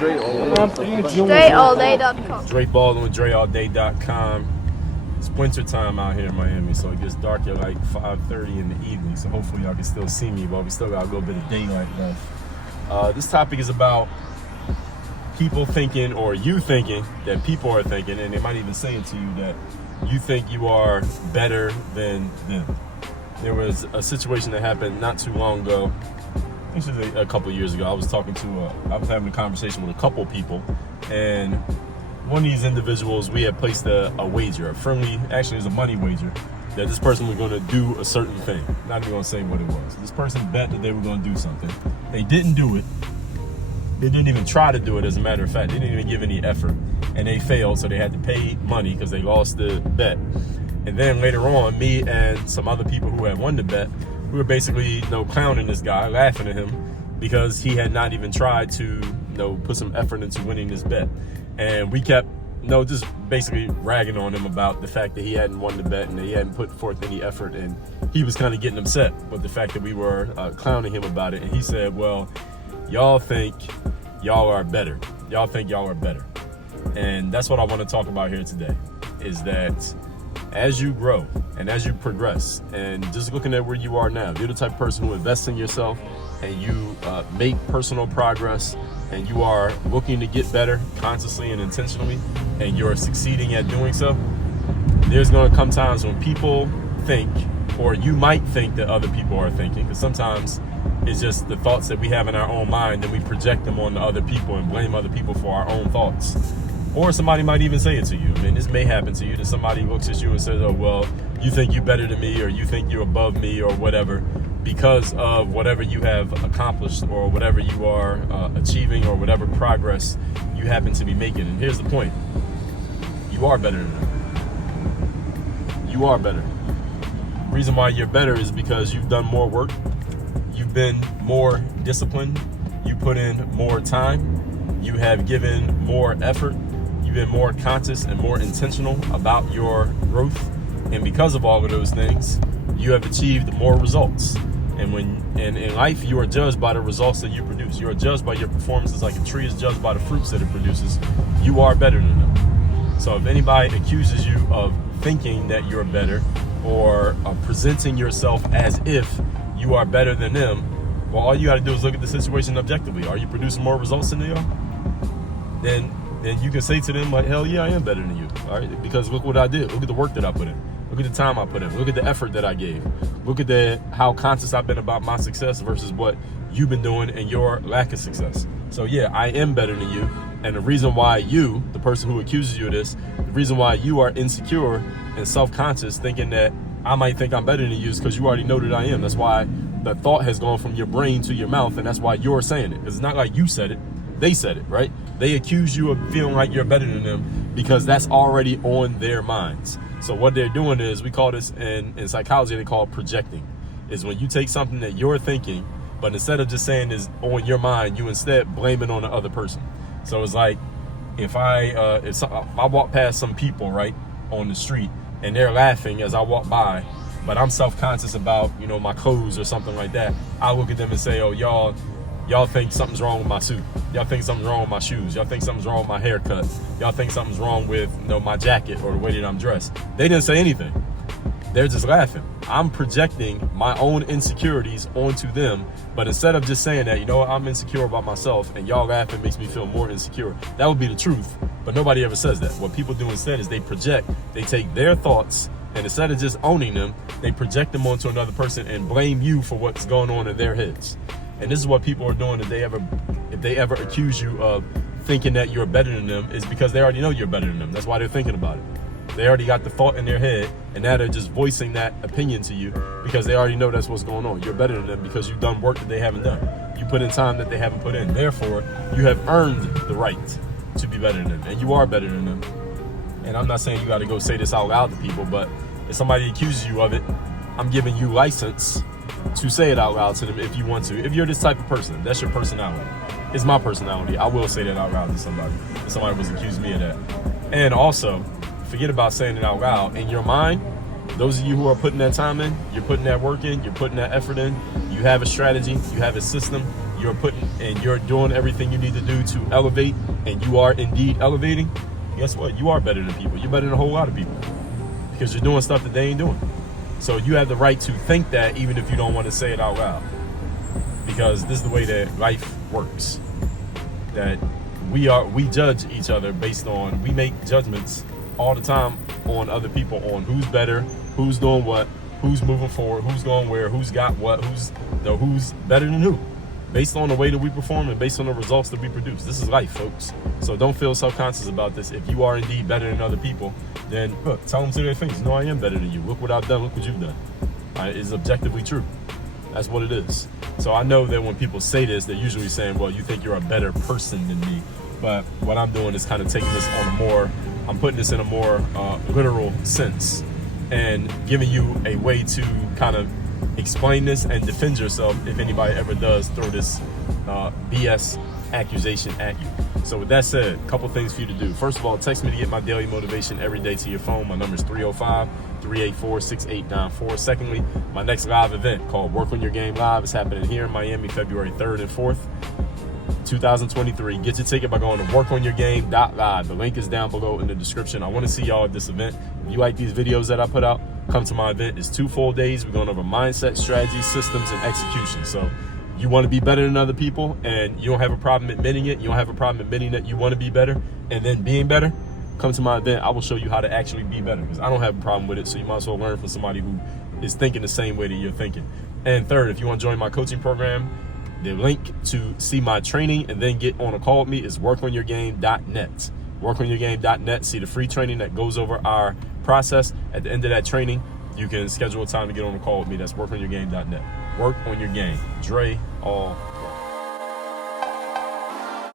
DreAllDay.com. Dre Baldwin, DreAllDay.com. It's winter time out here in Miami, so it gets dark at like 5:30 in the evening. So hopefully y'all can still see me, but we still got a little bit of daylight left. This topic is about people thinking, or you thinking that people are thinking, and they might even say it to you, that you think you are better than them. There was a situation that happened not too long ago. Actually, a couple years ago, I was having a conversation with a couple people, and one of these individuals, we had placed a wager, actually it was a money wager, that this person was going to do a certain thing. Not even going to say what it was. This person bet that they were going to do something. They didn't do it. They didn't even try to do it, as a matter of fact. They didn't even give any effort, and they failed, so they had to pay money because they lost the bet. And then later on, me and some other people who had won the bet, we were basically, clowning this guy, laughing at him because he had not even tried to, put some effort into winning this bet. And we kept, just basically ragging on him about the fact that he hadn't won the bet and that he hadn't put forth any effort. And he was kind of getting upset with the fact that we were clowning him about it. And he said, well, y'all think y'all are better. Y'all think y'all are better. And that's what I want to talk about here today, is that as you grow and as you progress, and just looking at where you are now, you're the type of person who invests in yourself and you make personal progress, and you are looking to get better consciously and intentionally, and you're succeeding at doing so. There's going to come times when people think, or you might think that other people are thinking, because sometimes it's just the thoughts that we have in our own mind, and we project them on to other people and blame other people for our own thoughts. Or somebody might even say it to you. I mean, this may happen to you, that somebody looks at you and says, oh, well, you think you're better than me, or you think you're above me, or whatever, because of whatever you have accomplished, or whatever you are achieving, or whatever progress you happen to be making. And here's the point. You are better than them. You are better. The reason why you're better is because you've done more work. You've been more disciplined. You put in more time. You have given more effort. You've been more conscious and more intentional about your growth. And because of all of those things, you have achieved more results. And in life, you are judged by the results that you produce. You are judged by your performances, like a tree is judged by the fruits that it produces. You are better than them. So if anybody accuses you of thinking that you're better, or presenting yourself as if you are better than them, well, all you got to do is look at the situation objectively. Are you producing more results than they are? Then you can say to them, like, hell yeah, I am better than you. All right, because look what I did. Look at the work that I put in. Look at the time I put in. Look at the effort that I gave. Look at how conscious I've been about my success versus what you've been doing and your lack of success. So yeah, I am better than you. And the reason why you, the person who accuses you of this, the reason why you are insecure and self-conscious, thinking that I might think I'm better than you, is because you already know that I am. That's why the thought has gone from your brain to your mouth, and that's why you're saying it. Because it's not like you said it. They said it, right? They accuse you of feeling like you're better than them because that's already on their minds. So what they're doing is, we call this in psychology, they call it projecting. Is when you take something that you're thinking, but instead of just saying is on your mind, you instead blame it on the other person. So it's like, if I walk past some people, right, on the street, and they're laughing as I walk by, but I'm self-conscious about, my clothes or something like that, I look at them and say, oh, y'all think something's wrong with my suit. Y'all think something's wrong with my shoes. Y'all think something's wrong with my haircut. Y'all think something's wrong with, my jacket or the way that I'm dressed. They didn't say anything. They're just laughing. I'm projecting my own insecurities onto them, but instead of just saying that, I'm insecure about myself, and y'all laughing makes me feel more insecure. That would be the truth, but nobody ever says that. What people do instead is they project. They take their thoughts, and instead of just owning them, they project them onto another person and blame you for what's going on in their heads. And this is what people are doing if they ever accuse you of thinking that you're better than them, is because they already know you're better than them. That's why they're thinking about it. They already got the thought in their head, and now they're just voicing that opinion to you because they already know that's what's going on. You're better than them because you've done work that they haven't done. You put in time that they haven't put in. Therefore, you have earned the right to be better than them, and you are better than them. And I'm not saying you got to go say this out loud to people, but if somebody accuses you of it, I'm giving you license to say it out loud to them if you want to. If you're this type of person, that's your personality. It's my personality. I will say that out loud to somebody if somebody was accusing me of that. And also, forget about saying it out loud. In your mind, those of you who are putting that time in, you're putting that work in, you're putting that effort in, you have a strategy, you have a system, you're doing everything you need to do to elevate, and you are indeed elevating, guess what? You are better than people. You're better than a whole lot of people because you're doing stuff that they ain't doing. So you have the right to think that even if you don't want to say it out loud, because this is the way that life works. That we judge each other based on, we make judgments all the time on other people, on who's better, who's doing what, who's moving forward, who's going where, who's got what, who's better than who, based on the way that we perform and based on the results that we produce. This is life, folks. So don't feel self-conscious about this. If you are indeed better than other people, then look, tell them to their face, no, I am better than you. Look what I've done, look what you've done. It's objectively true. That's what it is. So I know that when people say this, they're usually saying, well, you think you're a better person than me. But what I'm doing is kind of taking this on I'm putting this in a more literal sense and giving you a way to kind of explain this and defend yourself if anybody ever does throw this BS accusation at you. So with that said, a couple things for you to do. First of all, text me to get my daily motivation every day to your phone. My number is 305-384-6894. Secondly, my next live event called Work on Your Game Live is happening here in Miami, February 3rd and 4th. 2023. Get your ticket by going to workonyourgame.live. The link is down below in the description. I want to see y'all at this event. If you like these videos that I put out, come to my event. It's 2 full days. We're going over mindset, strategy, systems, and execution. So you want to be better than other people and you don't have a problem admitting it. You don't have a problem admitting that you want to be better and then being better. Come to my event. I will show you how to actually be better because I don't have a problem with it. So you might as well learn from somebody who is thinking the same way that you're thinking. And third, if you want to join my coaching program, the link to see my training and then get on a call with me is workonyourgame.net. Workonyourgame.net. See the free training that goes over our process. At the end of that training, you can schedule a time to get on a call with me. That's workonyourgame.net. Work on your game. Dre, all